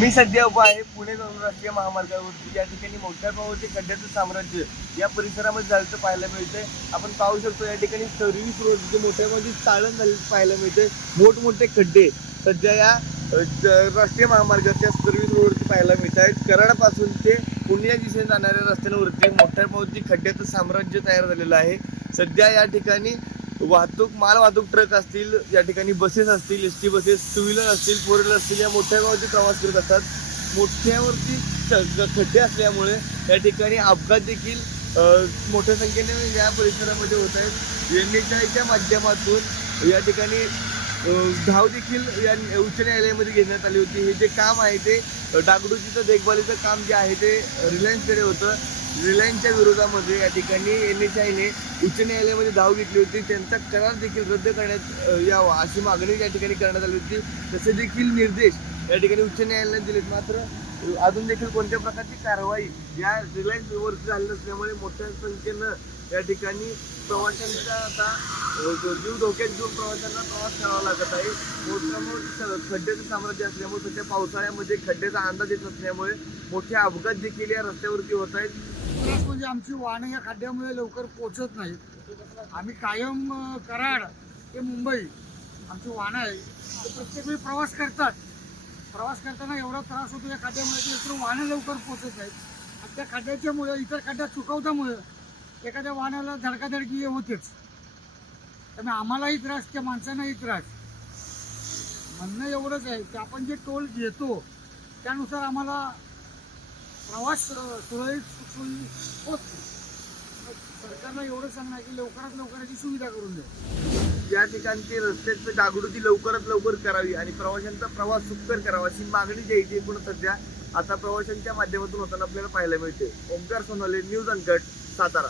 मी सध्या उभा आहे पुणे दौंड राष्ट्रीय महामार्गावरती. या ठिकाणी मोठ्या प्रमाणावरती खड्ड्याचं साम्राज्य या परिसरामध्ये झालं पाहायला मिळतंय. आपण पाहू शकतो या ठिकाणी सर्व्हिस रोड जे मोठ्या प्रमाणात चाळण झालेलं पाहायला मिळतंय. मोठमोठे खड्डे सध्या या राष्ट्रीय महामार्गाच्या सर्व्हिस रोडवरती पाहायला मिळत आहेत. कराडपासून ते पुणे दिशेने जाणाऱ्या रस्त्यांवरती मोठ्या प्रमाणावरती खड्ड्याचं साम्राज्य तयार झालेलं आहे. सध्या या ठिकाणी वाहतूक माल वाहतूक ट्रक असतील, या ठिकाणी बसेस असतील, एसटी बसेस, टू व्हीलर असतील, फोर व्हीलर असतील, या मोठ्या प्रमाणावरती प्रवास करत असतात. मोठ्यावरती खड्डे असल्यामुळे या ठिकाणी अपघात देखील मोठ्या संख्येने या परिसरामध्ये होत आहेत. NHAIच्या माध्यमातून या ठिकाणी धाव देखील या उच्च न्यायालयामध्ये घेण्यात आली होती. हे जे काम आहे ते डागडुजीचं देखभालीचं काम जे आहे ते रिलायन्सकडे होतं. रिलायन्सच्या विरोधामध्ये या ठिकाणी NHAIने उच्च न्यायालयामध्ये धाव घेतली होती. त्यांचा करार देखील रद्द करण्यात यावा अशी मागणी या ठिकाणी करण्यात आली होती. तसे देखील निर्देश या ठिकाणी उच्च न्यायालयाने दिलेत. मात्र अजून देखील कोणत्या प्रकारची कारवाई या रिलायन्सवरती झाली नसल्यामुळे मोठ्या संख्येनं या ठिकाणी प्रवाशांचा आता जीव धोक्यात घेऊन प्रवाशांना प्रवास करावा लागत आहे. मोठ्या खड्ड्याचं साम्राज्य असल्यामुळे सध्या पावसाळ्यामध्ये खड्ड्याचा अंदाज येत नसल्यामुळे मोठे अपघात देखील या रस्त्यावरती होत आहेत. म्हणजे आमची वाहनं या खड्ड्यामुळे लवकर पोहोचत नाहीत. आम्ही कायम कराड ते मुंबई आमची वाहनं आहे ते प्रत्येक वेळी प्रवास करतात. प्रवास करताना एवढा त्रास होतो या खड्ड्यामुळे की इतर वाहनं लवकर पोहोचत नाहीत. आणि त्या खड्ड्याच्यामुळे इतर खड्ड्या चुकवल्यामुळे एखाद्या वाहनाला धडकाधडकी होतेच. त्यामुळे आम्हालाही त्रास, त्या माणसांनाही त्रास. म्हणणं एवढंच आहे की आपण जे टोल घेतो त्यानुसार आम्हाला प्रवास सुरळीत सुखसोयी होत. सरकारला एवढं सांगणार की लवकरात लवकर याची सुविधा करून द्या. या ठिकाणची रस्त्याचं डागडुजी लवकरात लवकर करावी आणि प्रवाशांचा प्रवास सुखकर करावा अशी मागणी जी आहे ती एकूण सध्या आता प्रवाशांच्या माध्यमातून होताना आपल्याला पाहायला मिळते. Omkar Sonawane, news uncut, Satara.